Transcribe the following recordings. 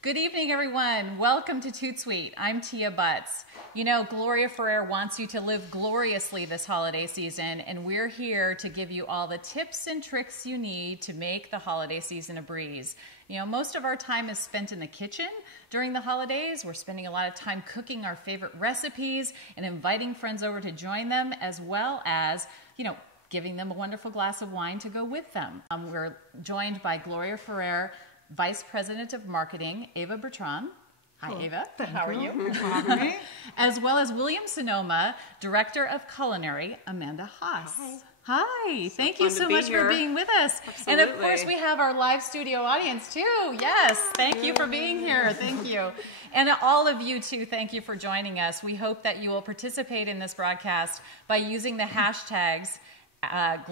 Good evening, everyone. Welcome to ToutSuite. I'm Tia Butts. You know, Gloria Ferrer wants you to live gloriously this holiday season, and we're here to give you all the tips and tricks you need to make the holiday season a breeze. You know, most of our time is spent in the kitchen during the holidays. We're spending a lot of time cooking our favorite recipes and inviting friends over to join them, as well as, giving them a wonderful glass of wine to go with them. We're joined by Gloria Ferrer, Vice President of Marketing, Eva Bertran. Hi, Eva. How are you? Thanks for having me. As well as Williams-Sonoma, Director of Culinary, Amanda Haas. Hi. Thank you so much for being with us. Absolutely. And of course, we have our live studio audience too. Yes. Thank you for being here. Thank you. And all of you too, thank you for joining us. We hope that you will participate in this broadcast by using the hashtags hashtag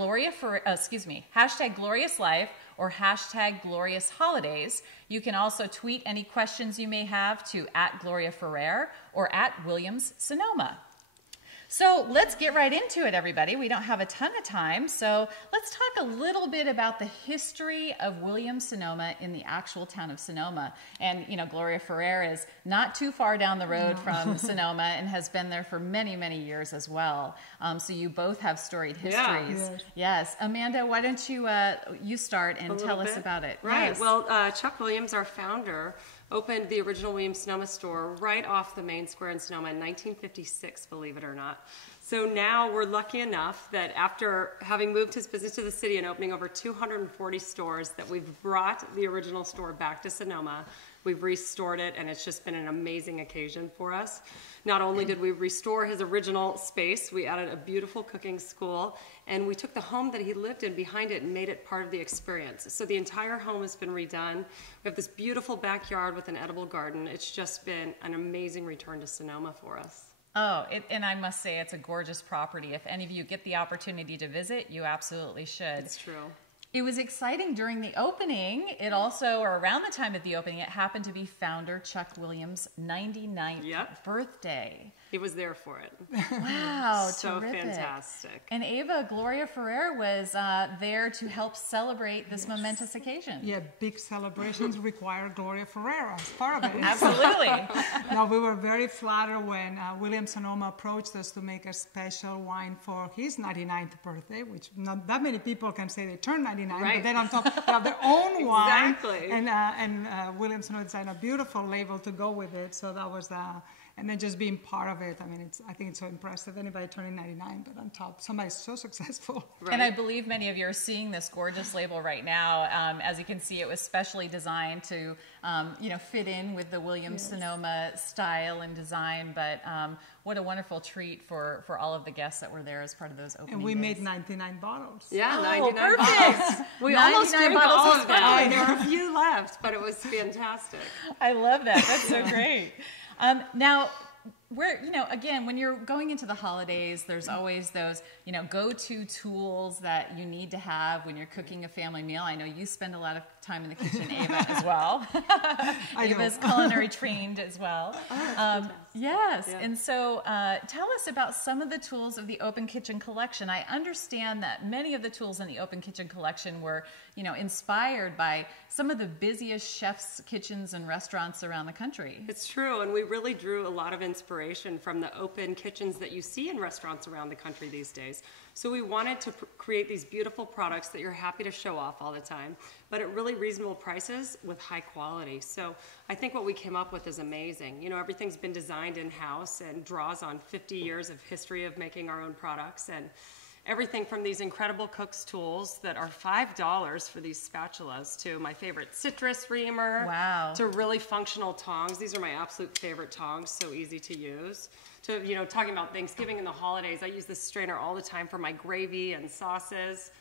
Glorious Life or hashtag Glorious Holidays. You can also tweet any questions you may have to @GloriaFerrer or @Williams-Sonoma. So let's get right into it, everybody. We don't have a ton of time, so let's talk a little bit about the history of Williams-Sonoma in the actual town of Sonoma. And, Gloria Ferrer is not too far down the road from Sonoma and has been there for many, many years as well. So you both have storied histories. Yes. Amanda, why don't you start and tell us about it? Right. Yes. Well, Chuck Williams, our founder, opened the original Williams-Sonoma store right off the main square in Sonoma in 1956, believe it or not. So now we're lucky enough that after having moved his business to the city and opening over 240 stores, that we've brought the original store back to Sonoma. We've restored it, and it's just been an amazing occasion for us. Not only did we restore his original space, we added a beautiful cooking school, and we took the home that he lived in behind it and made it part of the experience. So the entire home has been redone. We have this beautiful backyard with an edible garden. It's just been an amazing return to Sonoma for us. Oh, and I must say it's a gorgeous property. If any of you get the opportunity to visit, you absolutely should. It's true. It was exciting during the opening. It also, or around the time of the opening, it happened to be founder Chuck Williams' 99th birthday. He was there for it. Wow, so terrific. Fantastic. And Eva, Gloria Ferrer was there to help celebrate this momentous occasion. Yeah, big celebrations require Gloria Ferrer as part of it. Absolutely. No, we were very flattered when Williams-Sonoma approached us to make a special wine for his 99th birthday, which not that many people can say they turned 99, right. But then on top they have their own wine. Exactly. And Williams-Sonoma designed a beautiful label to go with it, so that was and then just being part of it, I think it's so impressive. Anybody turning 99, but on top, somebody's so successful. Right. And I believe many of you are seeing this gorgeous label right now. As you can see, it was specially designed to, fit in with the Williams-Sonoma style and design. But what a wonderful treat for all of the guests that were there as part of those opening And we days. made 99 bottles. Yeah, 99 bottles. We almost drank all of them. fine. There were a few left, but it was fantastic. I love that. That's so great. Now, again, when you're going into the holidays, there's always those, go-to tools that you need to have when you're cooking a family meal. I know you spend a lot of time in the kitchen, Eva, as well. Eva's culinary trained as well. Yes. Yeah. And so tell us about some of the tools of the Open Kitchen Collection. I understand that many of the tools in the Open Kitchen Collection were, inspired by some of the busiest chefs' kitchens and restaurants around the country. It's true, and we really drew a lot of inspiration from the open kitchens that you see in restaurants around the country these days. So we wanted to create these beautiful products that you're happy to show off all the time, but at really reasonable prices with high quality. So I think what we came up with is amazing. Everything's been designed in-house and draws on 50 years of history of making our own products, and everything from these incredible cook's tools that are $5 for these spatulas to my favorite citrus reamer. Wow. To really functional tongs. These are my absolute favorite tongs, so easy to use. To, talking about Thanksgiving and the holidays, I use this strainer all the time for my gravy and sauces.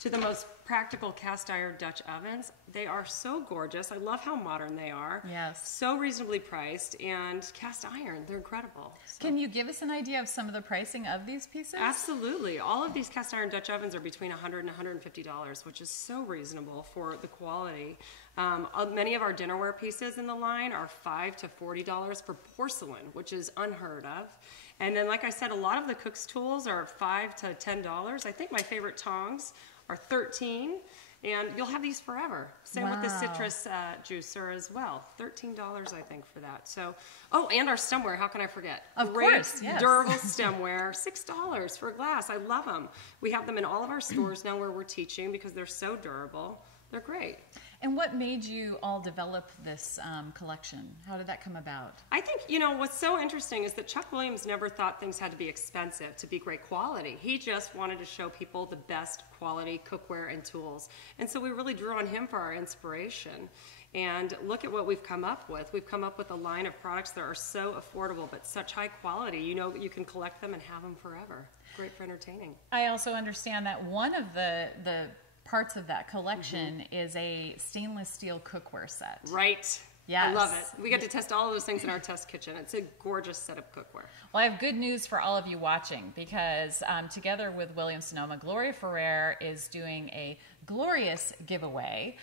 To the most practical cast iron Dutch ovens. They are so gorgeous. I love how modern they are. Yes. So reasonably priced, and cast iron, they're incredible. So. Can you give us an idea of some of the pricing of these pieces? Absolutely. All of these cast iron Dutch ovens are between $100 and $150, which is so reasonable for the quality. Many of our dinnerware pieces in the line are $5 to $40 for porcelain, which is unheard of. And then, like I said, a lot of the cook's tools are $5 to $10. I think my favorite tongs are $13, And you'll have these forever. Same with the citrus juicer as well. $13, I think, for that. So, oh, and our stemware. How can I forget? Of Great, course, yes. durable stemware. $6 for a glass. I love them. We have them in all of our stores now where we're teaching because they're so durable. They're great. And what made you all develop this collection? How did that come about? I think, what's so interesting is that Chuck Williams never thought things had to be expensive to be great quality. He just wanted to show people the best quality cookware and tools. And so we really drew on him for our inspiration. And look at what we've come up with. We've come up with a line of products that are so affordable but such high quality. You can collect them and have them forever. Great for entertaining. I also understand that one of the parts of that collection is a stainless steel cookware set. Right. Yes. I love it. We get to test all of those things in our test kitchen. It's a gorgeous set of cookware. Well, I have good news for all of you watching because together with Williams-Sonoma, Gloria Ferrer is doing a glorious giveaway,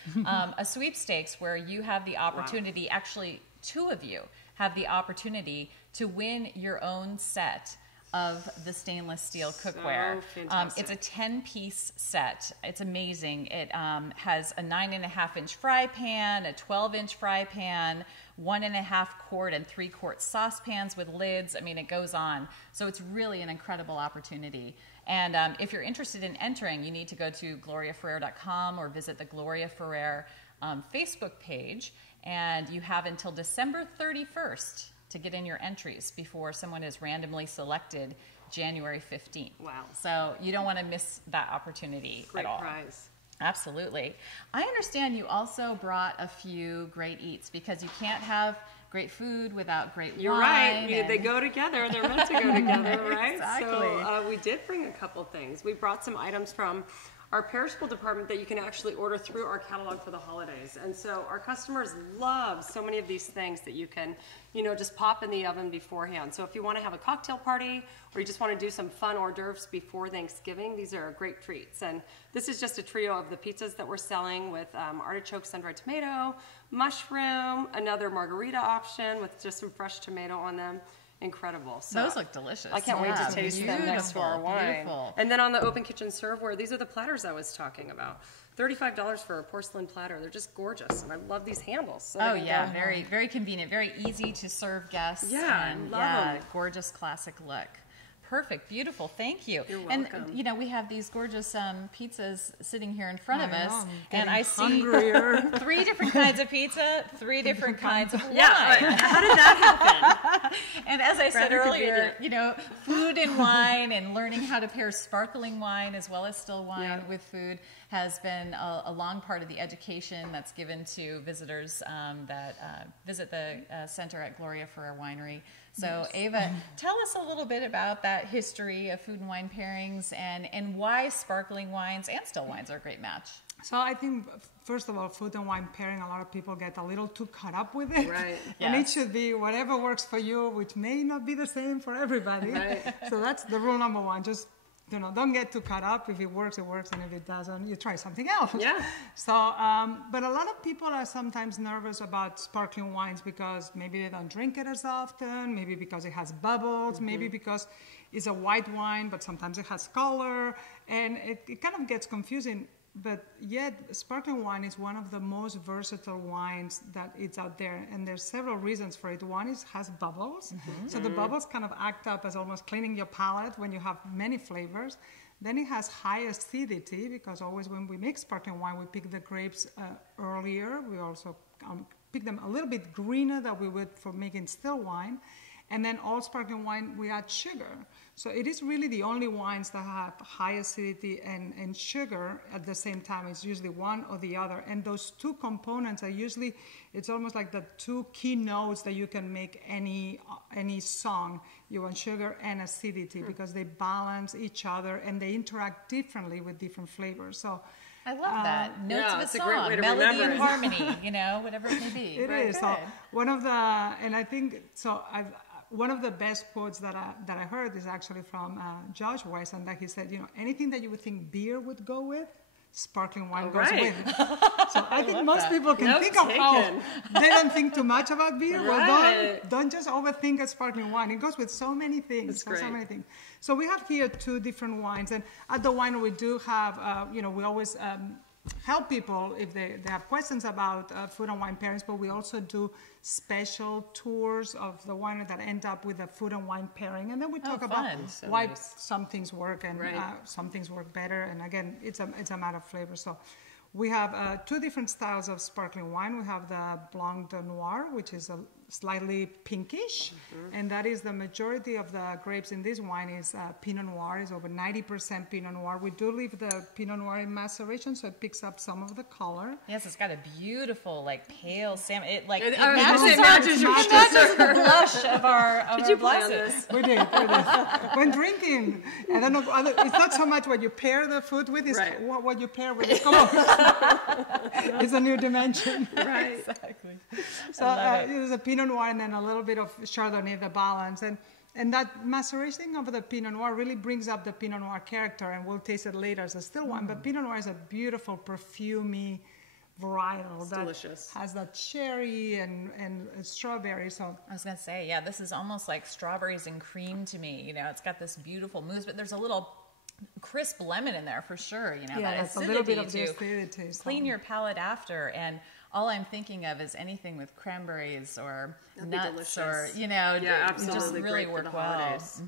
a sweepstakes where you have the opportunity, actually 2 of you have the opportunity to win your own set of the stainless steel cookware. So it's a 10-piece set. It's amazing. It has a 9.5-inch fry pan, a 12-inch fry pan, 1.5 quart and 3 quart saucepans with lids. I mean, it goes on. So it's really an incredible opportunity. And if you're interested in entering, you need to go to gloriaferrer.com or visit the Gloria Ferrer Facebook page. And you have until December 31st to get in your entries before someone is randomly selected January 15th. Wow. So you don't want to miss that opportunity at all. Great prize. Absolutely. I understand you also brought a few great eats because you can't have great food without great You're wine. right. They go together. They're meant to go together, right? Exactly. So we did bring a couple things. We brought some items from our perishable department that you can actually order through our catalog for the holidays. And so our customers love so many of these things that you can, just pop in the oven beforehand. So if you want to have a cocktail party or you just want to do some fun hors d'oeuvres before Thanksgiving, these are great treats. And this is just a trio of the pizzas that we're selling with artichoke, sun-dried tomato, mushroom, another margarita option with just some fresh tomato on them. Incredible. So those look delicious. I can't wait to taste them next to our wine. Beautiful. And then on the open kitchen serveware, these are the platters I was talking about. $35 for a porcelain platter. They're just gorgeous, and I love these handles. So very, very convenient, very easy to serve guests. Yeah, and I love them. Gorgeous classic look. Perfect, beautiful, thank you. You're welcome. And we have these gorgeous pizzas sitting here in front of us, and I see hungrier. 3 different kinds of pizza, 3 different kinds of wine. Yeah, how did that happen? And as I said Rather earlier, food and wine and learning how to pair sparkling wine as well as still wine with food has been a long part of the education that's given to visitors that visit the center at Gloria Ferrer Winery. So Eva, tell us a little bit about that history of food and wine pairings and why sparkling wines and still wines are a great match. So I think, first of all, food and wine pairing, a lot of people get a little too caught up with it. Right. And it should be whatever works for you, which may not be the same for everybody. Right. So that's the rule number 1. Just, don't get too caught up. If it works, it works. And if it doesn't, you try something else. Yeah. So, but a lot of people are sometimes nervous about sparkling wines because maybe they don't drink it as often, maybe because it has bubbles, maybe because it's a white wine, but sometimes it has color. And it kind of gets confusing. But yet, sparkling wine is one of the most versatile wines that it's out there, and there's several reasons for it. One is has bubbles, so the bubbles kind of act up as almost cleaning your palate when you have many flavors. Then it has high acidity because always when we make sparkling wine, we pick the grapes earlier. We also pick them a little bit greener than we would for making still wine. And then all sparkling wine, we add sugar. So it is really the only wines that have high acidity and sugar at the same time. It's usually one or the other. And those 2 components are usually, it's almost like the 2 key notes that you can make any song. You want sugar and acidity because they balance each other and they interact differently with different flavors. So I love that. Notes of a it's a great song, way to melody remember and it. harmony, whatever it may be. It is. So one of the, and I think, one of the best quotes that I heard is actually from Josh Weiss, and that he said, anything that you would think beer would go with, sparkling wine goes with. So I think most people can think of how they don't think too much about beer. Right. Well, don't just overthink a sparkling wine. It goes with so many things. That's so great. many things. So we have here 2 different wines, and at the winery we do have, we always help people if they have questions about food and wine pairings, but we also do special tours of the winery that end up with a food and wine pairing, and then we talk about So why nice. some things work and Right. some things work better. And again, it's a matter of flavor. So we have two different styles of sparkling wine. We have the Blanc de Noir, which is a slightly pinkish, and that is the majority of the grapes in this wine is Pinot Noir. Is over 90% Pinot Noir. We do leave the Pinot Noir in maceration, so it picks up some of the color. Yes, it's got a beautiful, like, pale salmon. It, like, it It matches matches your the blush of our Did you play on glasses. this? We did. When drinking, I don't know. It's not so much what you pair the food with; it's Right. what you pair with. Come on, it's a new dimension. Right. Exactly. So there's a Pinot Noir and then a little bit of Chardonnay, the balance, and that maceration of the Pinot Noir really brings up the Pinot Noir character, and we'll taste it later as a still wine. But Pinot Noir is a beautiful, perfumey varietal that delicious. has that cherry and strawberry. So I was going to say, yeah, this is almost like strawberries and cream to me. You know, it's got this beautiful mousse, but there's a little crisp lemon in there for sure. You know, yeah, that that's a acidity little bit of to the acidity. So. clean your palate after. And all I'm thinking of is anything with cranberries or That'd be nuts or, delicious. you know, Yeah, it just absolutely really great for work the well. holidays.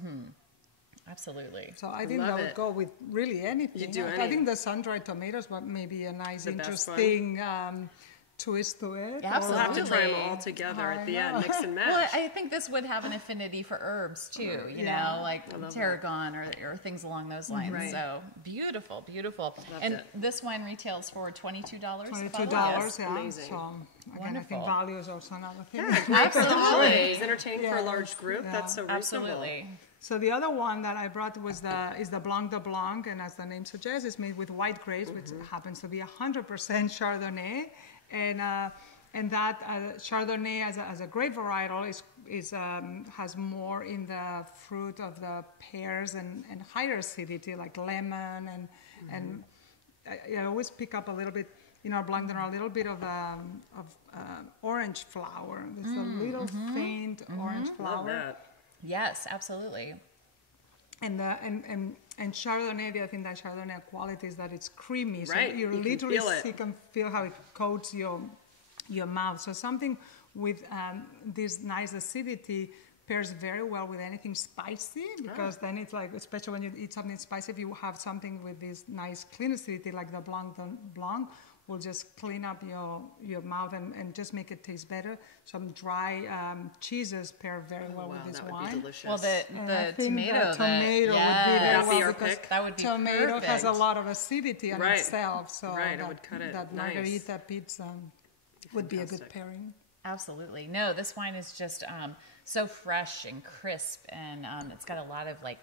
Absolutely. So I think Love that would it. go with really anything. You do I any. think the sun-dried tomatoes might be a nice, The best one. interesting twist to it. Yeah, We'll have to try them Absolutely. all together I at the know. end, mix and match. Well, I think this would have an affinity for herbs too, you know, like tarragon or things along those lines. Right. So beautiful, beautiful. Loved and it. this wine retails for $22. $22, Yes, yeah. amazing. So again, I Wonderful. think value is also another thing. Holidays, entertain for a Yeah. large group. Yeah. That's so reasonable. Absolutely. So the other one that I brought is the Blanc de Blanc, and as the name suggests, it's made with white grapes, which happens to be 100% Chardonnay, and that Chardonnay as a grape varietal has more in the fruit of the pears and higher acidity like lemon and I always pick up a little bit in our Blanc de Noir a little bit of orange flower. It's a little faint orange Love flower. that. Yes, absolutely. And Chardonnay, the other thing that Chardonnay quality is that it's creamy. So Right, you you can literally feel it. you can feel how it coats your mouth. So something with this nice acidity pairs very well with anything spicy because then it's like, especially when you eat something spicy, if you have something with this nice clean acidity like the Blanc de Blanc, will just clean up your mouth and just make it taste better. Some dry cheeses pair very well with this that would wine. be delicious. Well, the And I think tomato, the tomato would be very That'd be well our because pick. that would be tomato perfect. has a lot of acidity on Right. itself, so Right, it that, would cut it that nice. margarita pizza would be a good Fantastic. pairing. Absolutely. No, this wine is just so fresh and crisp, and it's got a lot of like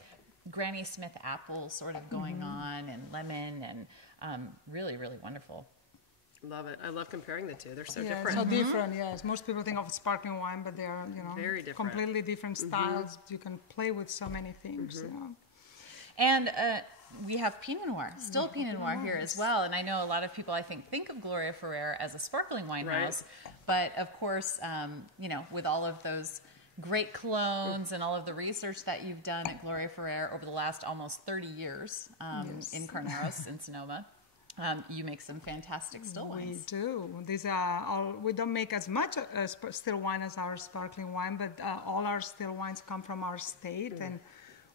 Granny Smith apple sort of going on, and lemon, and really, really wonderful. Love it. I love comparing the two. They're so Yeah, different. so different. Yes, most people think of sparkling wine, but they are Very different. completely different styles. You can play with so many things. You know. And we have Pinot Noir, still Pinot Noir here as well. And I know a lot of people, I think of Gloria Ferrer as a sparkling wine Right. house. But of course, with all of those great clones and all of the research that you've done at Gloria Ferrer over the last almost 30 years in Carneros, in Sonoma, you make some fantastic still We wines. do. These are all. We don't make as much still wine as our sparkling wine, but all our still wines come from our state, and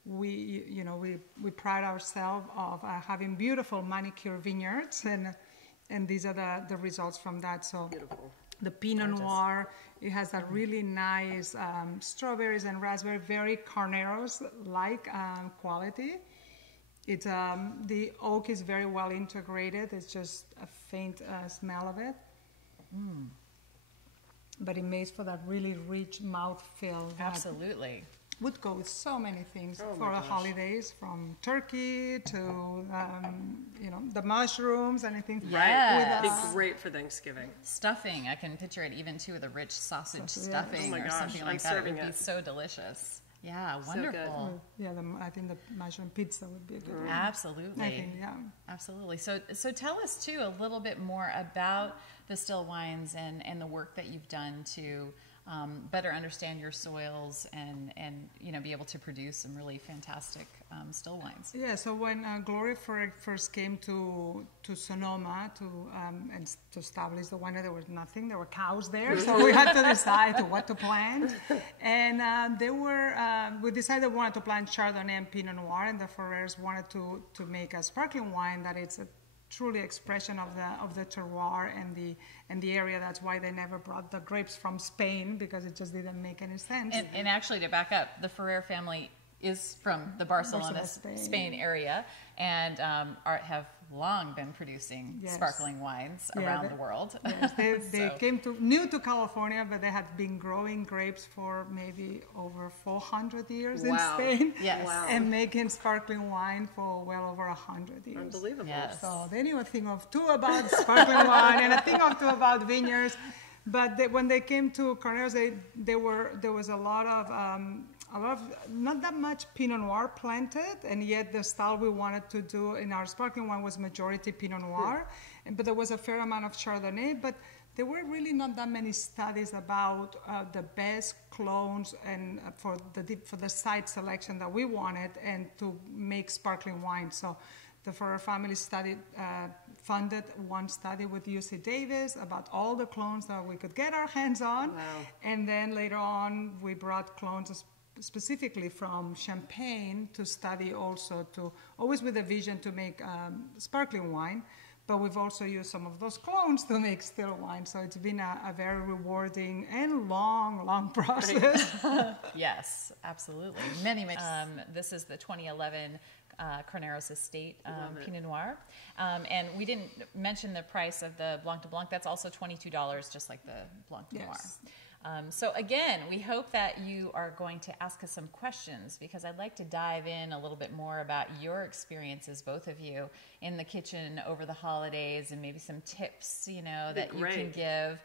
we pride ourselves of having beautiful manicure vineyards, and these are the results from that. So Beautiful. the Pinot Noir, it has that really nice strawberries and raspberry, very Carneros-like quality. It's the oak is very well integrated. It's just a faint smell of it, but it makes for that really rich mouthfeel. That Absolutely. would go with so many things Oh for my the gosh. holidays, from turkey to the mushrooms, anything. Yes. It'd be great for Thanksgiving. Stuffing, I can picture it even too with a rich sausage Yes. stuffing Oh my or gosh, something I'm like that. It would serving be it. so delicious. Yeah, So good. wonderful. Yeah, I think the mushroom pizza would be a good one. Absolutely. I think, yeah. Absolutely. So tell us too a little bit more about the still wines and the work that you've done to better understand your soils and be able to produce some really fantastic still wines. Yeah, so when Gloria Ferrer first came to Sonoma and to establish the winery, there was nothing. There were cows there, so we had to decide what to plant. And we decided we wanted to plant Chardonnay and Pinot Noir, and the Ferrers wanted to make a sparkling wine that it's a truly expression of the terroir and the area. That's why they never brought the grapes from Spain, because it just didn't make any sense. And actually, to back up, the Ferrer family is from the Barcelona, Spain area, and have long been producing sparkling wines around the world. Yes, they came new to California, but they had been growing grapes for maybe over 400 years in Spain. Yes. Wow. And making sparkling wine for well over 100 years. Unbelievable. Yes. So they knew a thing or two about sparkling wine and a thing or two about vineyards. But when they came to Carneros, there was a lot of not that much Pinot Noir planted, and yet the style we wanted to do in our sparkling wine was majority Pinot Noir, but there was a fair amount of Chardonnay, but there were really not that many studies about the best clones and for the site selection that we wanted and to make sparkling wine. So the Ferrer family funded one study with UC Davis about all the clones that we could get our hands on. Wow. And then later on, we brought clones specifically from Champagne to study also, always with a vision to make sparkling wine. But we've also used some of those clones to make still wine. So it's been a very rewarding and long process. Yes, absolutely. Many. This is the 2011 Carneros Estate Pinot Noir. And we didn't mention the price of the Blanc de Blanc. That's also $22, just like the Blanc de Noir. So again, we hope that you are going to ask us some questions, because I'd like to dive in a little bit more about your experiences, both of you, in the kitchen over the holidays, and maybe some tips, that you can give.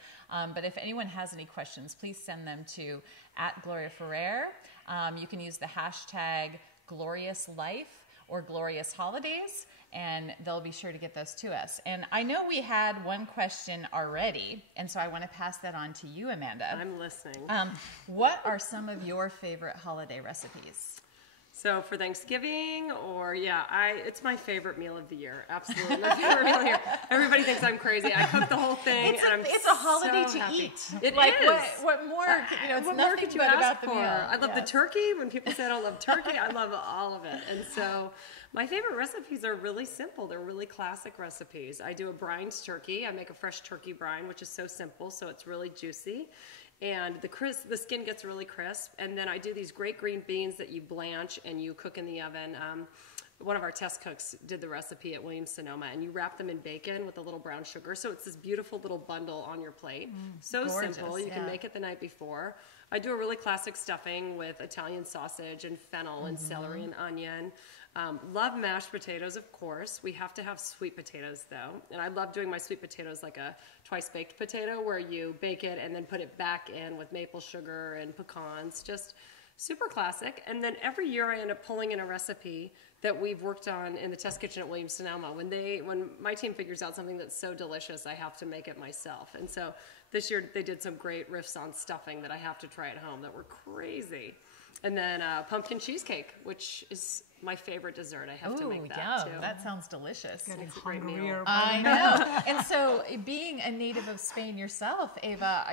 But if anyone has any questions, please send them to @GloriaFerrer. You can use the hashtag #GloriousLife or Glorious Holidays, and they'll be sure to get those to us. And I know we had one question already, and so I want to pass that on to you, Amanda. I'm listening. What are some of your favorite holiday recipes? So for Thanksgiving, it's my favorite meal of the year. Absolutely, my favorite meal of the year. Everybody thinks I'm crazy. I cook the whole thing, it's a holiday so to happy. eat. It like, is. What more? It's what nothing more could you but ask about for? the meal. I love the turkey. When people say I don't love turkey, I love all of it. And so my favorite recipes are really simple. They're really classic recipes. I do a brined turkey. I make a fresh turkey brine, which is so simple, so it's really juicy. And the skin gets really crisp. And then I do these great green beans that you blanch and you cook in the oven. One of our test cooks did the recipe at Williams-Sonoma, and you wrap them in bacon with a little brown sugar. So it's this beautiful little bundle on your plate. So gorgeous, simple. You can make it the night before. I do a really classic stuffing with Italian sausage and fennel and celery and onion. Love mashed potatoes, of course. We have to have sweet potatoes, though. And I love doing my sweet potatoes like a twice-baked potato, where you bake it and then put it back in with maple sugar and pecans. Just super classic. And then every year I end up pulling in a recipe that we've worked on in the test kitchen at Williams-Sonoma. When my team figures out something that's so delicious, I have to make it myself. And so this year they did some great riffs on stuffing that I have to try at home that were crazy. And then pumpkin cheesecake, which is my favorite dessert. I have to make that too. That sounds delicious. Getting It's a great meal. hungrier. I know. And so, being a native of Spain yourself, Eva,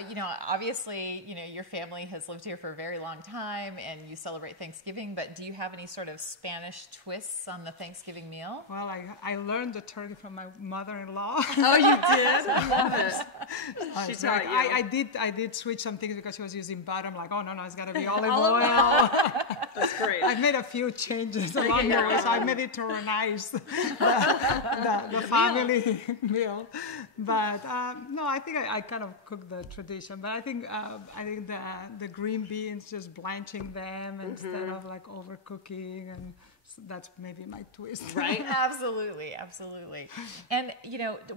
obviously, your family has lived here for a very long time, and you celebrate Thanksgiving. But do you have any sort of Spanish twists on the Thanksgiving meal? Well, I learned the turkey from my mother-in-law. Oh, you did? I love it. She taught you. I did switch some things because she was using butter. I'm like, oh, no, it's got to be olive oil. That's great. I've made a few changes along the way, so I Mediterranized the family meal. But no, I think I kind of cooked the tradition. But I think the green beans, just blanching them instead of like overcooking, and that's maybe my twist. Right? Absolutely. And,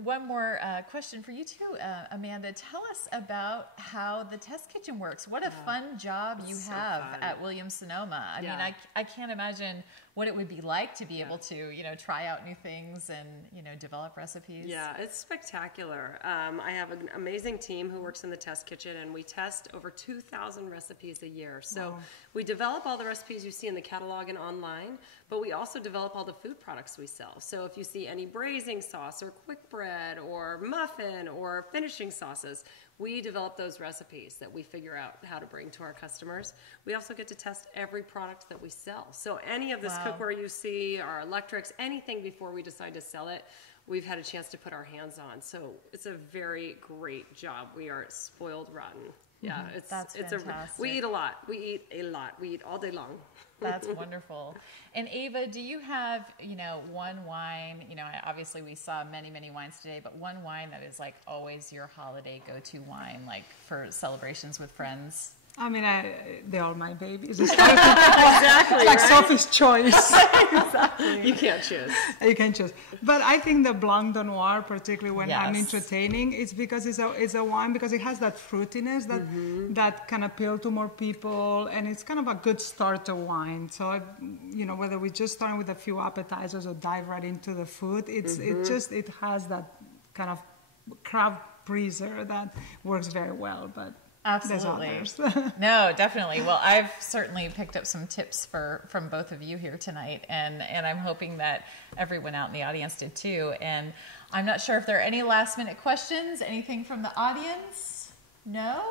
one more question for you too, Amanda. Tell us about how the test kitchen works. What a fun job you have at Williams-Sonoma. I mean, I can't imagine what it would be like to be able to, you know, try out new things and, you know, develop recipes. Yeah, it's spectacular. I have an amazing team who works in the test kitchen, and we test over 2,000 recipes a year. So we develop all the recipes you see in the catalog and online, but we also develop all the food products we sell. So if you see any braising sauce or quick bread or muffin or finishing sauces, we develop those recipes that we figure out how to bring to our customers. We also get to test every product that we sell. So any of this cookware you see, our electrics, anything before we decide to sell it, we've had a chance to put our hands on. So it's a very great job. We are spoiled rotten. Yeah, That's fantastic. We eat a lot. We eat a lot. We eat all day long. That's wonderful. And Eva, do you have, you know, one wine, you know, obviously we saw many, many wines today, but one wine that is like always your holiday go-to wine, like for celebrations with friends? I mean, they're all my babies. Exactly. It's like Sophie's choice. Exactly. You can't choose. You can choose. But I think the Blanc de Noir, particularly when I'm entertaining, it's because it's a wine because it has that fruitiness that can appeal to more people, and it's kind of a good starter wine. So, you know, whether we just start with a few appetizers or dive right into the food, it has that kind of crowd pleaser that works very well. But absolutely. No, definitely. Well, I've certainly picked up some tips from both of you here tonight, and I'm hoping that everyone out in the audience did too. And I'm not sure if there are any last minute questions, anything from the audience? No?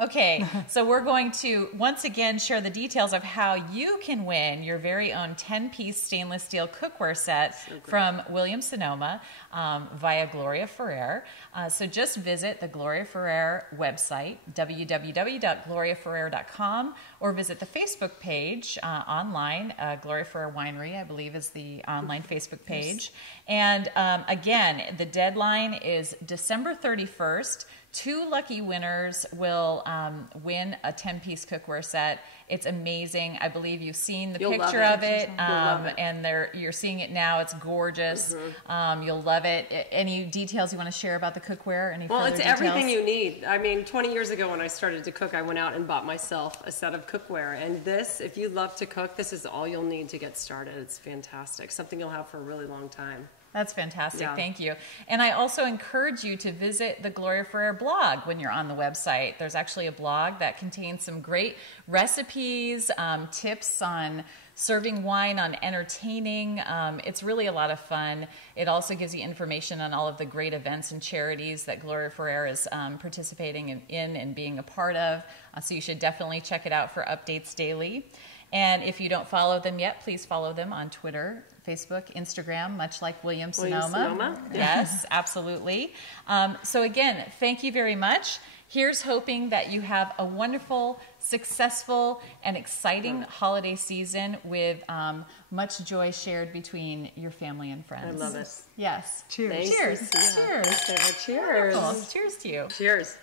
Okay, so we're going to once again share the details of how you can win your very own 10-piece stainless steel cookware set from Williams-Sonoma via Gloria Ferrer. So just visit the Gloria Ferrer website, www.gloriaferrer.com, or visit the Facebook page online. Gloria Ferrer Winery, I believe, is the online Facebook page. And again, the deadline is December 31st. 2 lucky winners will win a 10-piece cookware set. It's amazing. I believe you've seen the picture of it, and you're seeing it now. It's gorgeous. You'll love it. Any details you want to share about the cookware? Well, it's everything you need. I mean, 20 years ago when I started to cook, I went out and bought myself a set of cookware. And this, if you love to cook, this is all you'll need to get started. It's fantastic. Something you'll have for a really long time. That's fantastic. Yeah. Thank you. And I also encourage you to visit the Gloria Ferrer blog when you're on the website. There's actually a blog that contains some great recipes, tips on serving wine, on entertaining. It's really a lot of fun. It also gives you information on all of the great events and charities that Gloria Ferrer is participating in and being a part of. So you should definitely check it out for updates daily. And if you don't follow them yet, please follow them on Twitter, Facebook, Instagram, much like Williams-Sonoma. Yes, absolutely. So again, thank you very much. Here's hoping that you have a wonderful, successful, and exciting holiday season with much joy shared between your family and friends. I love it. Yes. Cheers. Cheers. Yeah. Cheers. Cheers. Wonderful. Cheers to you. Cheers.